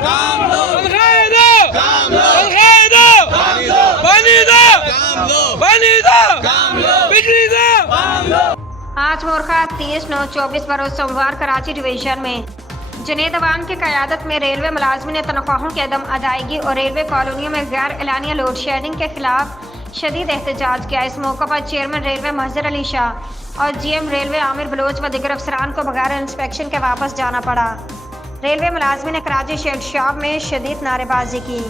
तनख्वाहें दो, तनख्वाहें दो, पानी दो, पानी दो, बिजली दो। आज मोरखा 30/9/24 बरोज सोमवार कराची डिवीजन में जुनेद अवान की क़यादत में रेलवे मुलाजमीन ने तनख्वाहों की अदम अदायगी और रेलवे कॉलोनियों में गैर एलानिया लोड शेडिंग के खिलाफ शदीद एहतजाज किया। इस मौका पर चेयरमैन रेलवे महजर अली शाह और GM रेलवे आमिर बलोच व दिगर अफसरान को बगैर इंस्पेक्शन के वापस जाना पड़ा। रेलवे मुलाजमीन ने कराची शेड शॉप में शदीद नारेबाजी की।